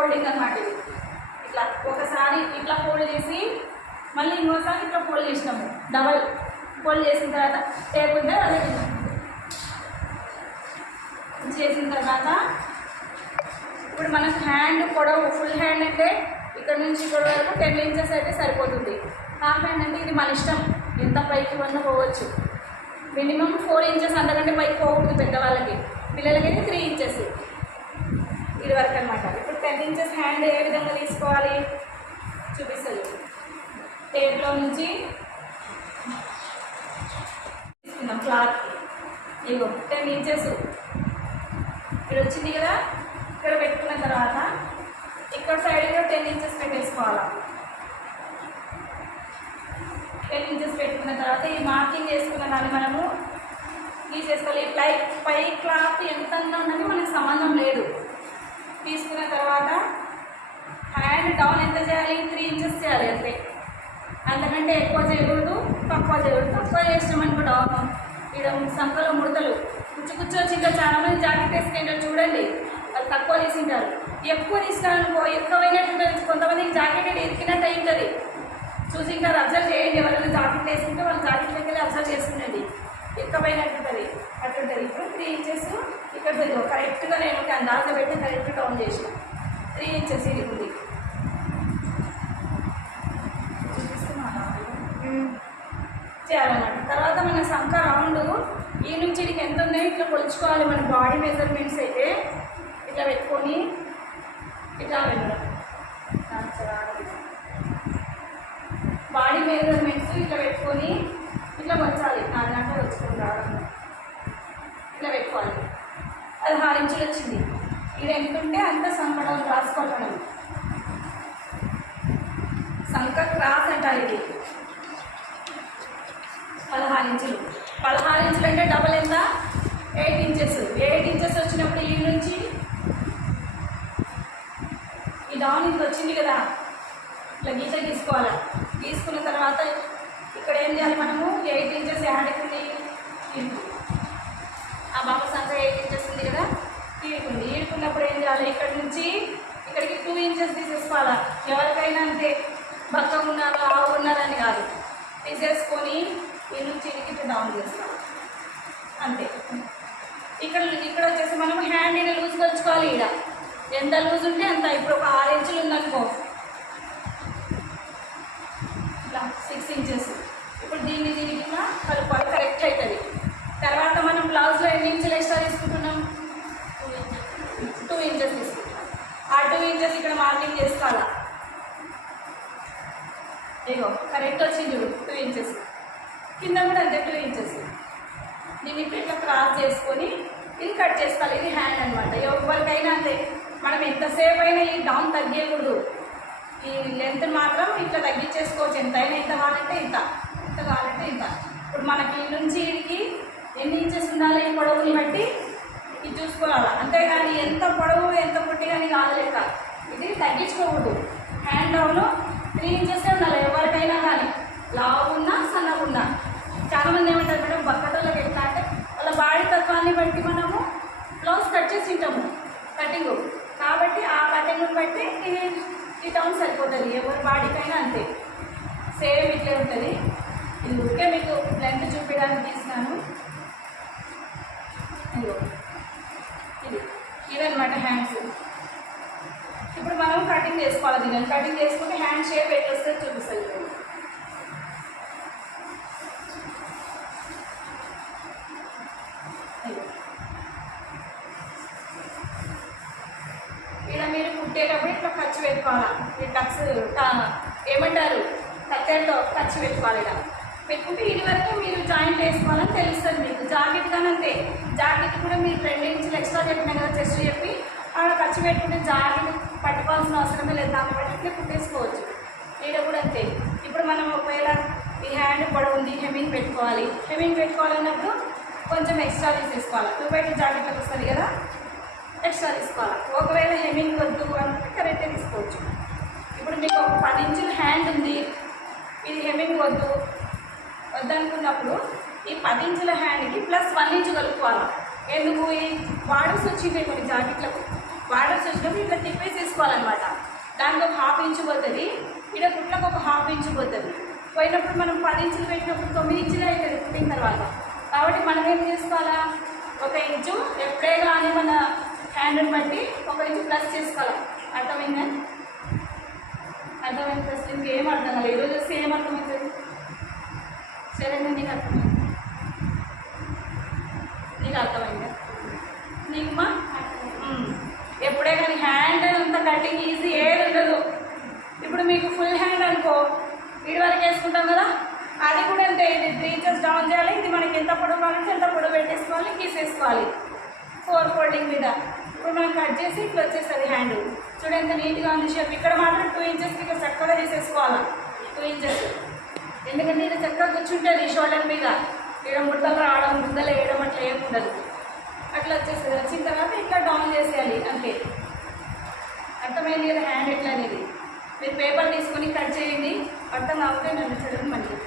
Folding అన్నమాట ఇది. ఇట్లా ఒకసారి ఇట్లా ఫోల్డ్ చేసి మళ్ళీ ఇంకోసారి ఇట్లా ఫోల్డ్ చేసినాము. డబల్ ఫోల్డ్ చేసిన తర్వాత టేప్ ఉంటే అదే చేసిన తర్వాత ఇప్పుడు మనకు హ్యాండ్ పొడవు ఫుల్ హ్యాండ్ అంటే ఇక్కడ నుంచి ఇక్కడ వరకు టెన్ ఇంచెస్ అయితే సరిపోతుంది. హాఫ్ హ్యాండ్ అంటే ఇది మన ఇష్టం. ఎంత పైకి వన్న పోవచ్చు. మినిమం ఫోర్ ఇంచెస్ అంతకంటే పైకి పోకూడదు పెద్దవాళ్ళకి. పిల్లలకైతే త్రీ ఇంచెస్ ఇది వరకు అనమాట ఇప్పుడు టెన్ ఇంచెస్ హ్యాండ్ ఏ విధంగా తీసుకోవాలి? చూపిస్తుంది టేప్లో నుంచి తీసుకుందాం క్లాత్. ఇగో టెన్ ఇంచెస్ ఇక్కడ వచ్చింది కదా? ఇక్కడ పెట్టుకున్న తర్వాత ఇక్కడ సైడ్ కూడా టెన్ ఇంచెస్ పెట్టేసుకోవాలా? టెన్ ఇంచెస్ పెట్టుకున్న తర్వాత ఈ మార్కింగ్ చేసుకున్న దాన్ని మనము తీసేసుకోవాలి. ఈ పై పై క్లాత్ ఎంత ఉన్నది మనకు సంబంధం లేదు. తీసుకున్న తర్వాత హ్యాండ్ డౌన్ ఎంత చేయాలి? త్రీ ఇంచెస్ చేయాలి అంతే. అంతకంటే ఎక్కువ చేయకూడదు తక్కువ చేయకూడదు. తక్కువ చేసినామనుకో డౌన్ ఇక్కడ సంఖలో ముడతలు. కుచ్చు కుచ్చు వచ్చి ఇంకా చాలా మంది జాకెట్ వేసుకుంటారు చూడండి. అది తక్కువ తీసింటారు. ఎక్కువ తీసినారనుకో ఎక్కువైనట్టు ఉంటుంది. కొంతమందికి జాకెట్ ఇరికినట్టు అయి ఉంటుంది. చూసి ఇంకా అబ్జర్వ్ చేయండి. ఎవరైనా జాకెట్ వేసుకుంటే వాళ్ళు జాకెట్ లెక్కలే అబ్జర్వ్ చేసుకునేది. ఎక్కువైనట్టుంటుంది అట్లుంటుంది. ఇప్పుడు త్రీ ఇంచెస్ ఇక్కడ తెలియదు కరెక్ట్గా నేను ఒక పెట్టి కరెక్ట్ డౌన్ చేసిన. త్రీ ఇంచెస్ ఇది ఉంది. చేయాలన్నమాట. తర్వాత మన సంఖ రౌండ్ ఈ నుంచి ఇడికి ఎంత ఉందో ఇట్లా కొలుచుకోవాలి మన బాడీ మెజర్మెంట్స్ అయితే. ఇట్లా పెట్టుకొని ఇట్లా వెళ్ళడం బాడీ మెజర్మెంట్స్ ఇట్లా పెట్టుకొని ఇట్లా వచ్చాలి నాలుగు వచ్చుకొని రావడం ఇట్లా పెట్టుకోవాలి అది వచ్చింది ఇది ఎంతుంటే అంత సంపడం రాసుకోవాలి మనం సంఖ క్రాస్ అంటారు ఇది. పదహారు ఇంచులు. పదహారు ఇంచులు అంటే డబల్ ఎంత? ఎయిట్ ఇంచెస్ ఎయిట్ ఇంచెస్ వచ్చినప్పుడు ఈ నుంచి ఈ డౌన్ ఇంత వచ్చింది కదా. ఇట్లా గీత తీసుకోవాలి తీసుకున్న తర్వాత ఇక్కడ ఏం చేయాలి మనము? ఎయిట్ ఇంచెస్ యాడకుంది ఆ బాబు సంఖ్య ఎయిట్ ఇంచెస్ ఈడుకుంది ఈడుకున్నప్పుడు ఏం చేయాలి? ఇక్కడ నుంచి ఇక్కడికి టూ ఇంచెస్ తీసేసుకోవాలా? ఎవరికైనా అంతే. బక్క ఉన్నారో ఆవు ఉన్నారని కాదు. తీసేసుకొని ఈ నుంచి ఇడికి డౌన్ చేస్తాం. అంతే. ఇక్కడ ఇక్కడ వచ్చేసి మనం హ్యాండ్ ఇలా లూజ్ కొలుచుకోవాలి ఇక్కడ ఎంత లూజ్ ఉంటే అంత. ఇప్పుడు ఒక ఆరు ఇంచులు ఉందనుకో ఇట్లా సిక్స్ ఇంచెస్ ఇప్పుడు దీన్ని దీనికి ఇట్లా కలుపుకోవాలి కరెక్ట్ అవుతుంది తర్వాత మనం బ్లౌజ్లో ఎన్ని ఇంచులు ఎక్స్ట్రా తీసుకుంటున్నాం టూ ఇంచెస్ ఆ టూ ఇంచెస్ ఇక్కడ మార్కింగ్ చేసుకోవాలా ఇగో కరెక్ట్ వచ్చింది చూడు టూ ఇంచెస్ కింద కూడా అంతే టూ ఇంచెస్ దీన్ని ఇప్పుడు ఇట్లా క్రాస్ చేసుకొని ఇది కట్ చేసుకోవాలి ఇది హ్యాండ్ అనమాట ఎవరికైనా అంతే మనం ఎంతసేపు అయినా ఈ డౌన్ తగ్గకూడదు ఈ లెంత్ మాత్రం ఇట్లా తగ్గించేసుకోవచ్చు. ఎంత అయినా ఎంత కావాలంటే ఇంత ఇంత కావాలంటే ఇంత. ఇప్పుడు మనకి నుంచి ఇడికి ఎన్ని ఇంచెస్ ఉండాలి? ఈ పొడవుని బట్టి ఇది చూసుకోవాలి? అంతేగాని ఎంత పొడవు ఎంత పొట్టి కానీ కాదు లెక్క. ఇది తగ్గించుకోకూడదు. హ్యాండ్ డౌన్ త్రీ ఇంచెస్ ఉండాలి. ఎవరికైనా కానీ. లావు ఉన్నా సన్నగా ఉన్నా. చాలామంది ఏమంటారు మేడం బక్కటోళ్ళకి ఎట్లా అంటే వాళ్ళ బాడీ తత్వాన్ని బట్టి మనము బ్లౌజ్ కట్ చేసి ఉంటాము. కటింగ్ కాబట్టి ఆ కటింగ్ బట్టి ఇది ఈ టౌన్ సరిపోతుంది. ఎవరి బాడీకైనా అంతే. సేమ్ ఇట్లే ఉంటుంది. ఇది ఊరికే మీకు లెంత్ చూపించడానికి తీసినాను ఇదిగో ఇది ఇవన్నమాట హ్యాండ్స్ ఇప్పుడు మనం కటింగ్ చేసుకోవాలి దీన్ని కటింగ్ చేసుకుంటే హ్యాండ్ షేప్ ఎట్లా వస్తే చూపిస్తుంది చూడండి. ఇదిగో. ఇలా మీరు కుట్టేటప్పుడు ఇట్లా ఖర్చు పెట్టుకోవాలి ఈ టక్స్ ఏమంటారు? కత్తెరతో ఖర్చు పెట్టుకోవాలి ఇలా పెట్టుకుంటే ఇది వరకు మీరు జాయింట్ వేసుకోవాలని తెలుస్తుంది మీకు. జాకెట్ కానీ అంతే. జాకెట్ కూడా మీరు రెండు ఇంచులు ఎక్స్ట్రా చెప్పినా కదా చెస్ట్ చెప్పి అక్కడ ఖర్చు పెట్టుకుంటే జాకెట్ పట్టుకోవాల్సిన అవసరమే లేదు దాన్ని బట్టి ఇట్లా కుట్టేసుకోవచ్చు. ఈడ కూడా అంతే. ఇప్పుడు మనం ఒకవేళ ఈ హ్యాండ్ పొడవు ఉంది హెమింగ్ పెట్టుకోవాలి. హెమింగ్ పెట్టుకోవాలన్నప్పుడు కొంచెం ఎక్స్ట్రా తీసేసుకోవాలి. టూ బయట జాకెట్ జాకెట్లకు వస్తుంది కదా ఎక్స్ట్రా తీసుకోవాలి. ఒకవేళ హెమింగ్ వద్దు అంటే కరెక్టే తీసుకోవచ్చు. ఇప్పుడు మీకు ఒక పది ఇంచుల హ్యాండ్ ఉంది. ఇది హెమింగ్ వద్దు. వద్దనుకున్నప్పుడు ఈ పది ఇంచుల హ్యాండ్కి ప్లస్ వన్ ఇంచు కలుపుకోవాలి? ఎందుకు? ఈ బార్డర్స్ వచ్చింటాయి కొన్ని జాకెట్లకు. బార్డర్స్ వచ్చినప్పుడు ఇట్లా తిప్పేసి తీసుకోవాలన్నమాట దానికి ఒక హాఫ్ ఇంచు పోతుంది ఇక్కడ కుట్లకు ఒక హాఫ్ ఇంచు పోతుంది పోయినప్పుడు మనం పది ఇంచులు పెట్టినప్పుడు తొమ్మిది ఇంచులు అవుతుంది కుట్టిన తర్వాత. కాబట్టి మనం ఏం చేసుకోవాలా? ఒక ఇంచు ఎప్పుడే కానీ మన హ్యాండ్ని బట్టి ఒక ఇంచు ప్లస్ చేసుకోవాలి? అర్థమైందా? అర్థమైంది ప్లస్ ఇంకేం అర్థం కాలేదు. ఈరోజు సేమ్ అర్థమవుతుంది? సరేనా నీకు అర్థమైంది? నీకు అర్థమైందా? నీకు మా. ఎప్పుడే కానీ హ్యాండ్ అంత కటింగ్ ఈజీ ఏది ఉండదు. ఇప్పుడు మీకు ఫుల్ హ్యాండ్ అనుకో ఇటు వరకు వేసుకుంటాం కదా అది కూడా అంతే. ఇది త్రీ ఇంచెస్ డౌన్ చేయాలి. ఇది మనకి ఎంత పొడవు కావాలంటే ఎంత పొడవు పెట్టేసుకోవాలి గీసేసుకోవాలి. ఫోర్ ఫోల్డింగ్ మీద. ఇప్పుడు మనం కట్ చేసి ఇట్లా వచ్చేస్తుంది హ్యాండ్ చూడండి ఎంత నీట్గా ఉంది షేప్ ఇక్కడ మాత్రం టూ ఇంచెస్ ఇక్కడ చక్కగా తీసేసుకోవాలి? టూ ఇంచెస్ ఎందుకంటే ఇది చక్కగా కూర్చుంటుంది షోల్డర్ మీద. ఇక్కడ ముద్దలు రావడం ముద్దలు వేయడం అట్లా ఏమి ఉండదు. అట్లా వచ్చేస్తుంది. వచ్చిన తర్వాత ఇక్కడ డౌన్ చేసేయాలి అంతే. అర్థమైంది కదా హ్యాండ్ ఎట్లా అనేది మీరు పేపర్ తీసుకొని కట్ చేయండి. అర్థం కాకపోతే నన్ను చదవండి మంచిది.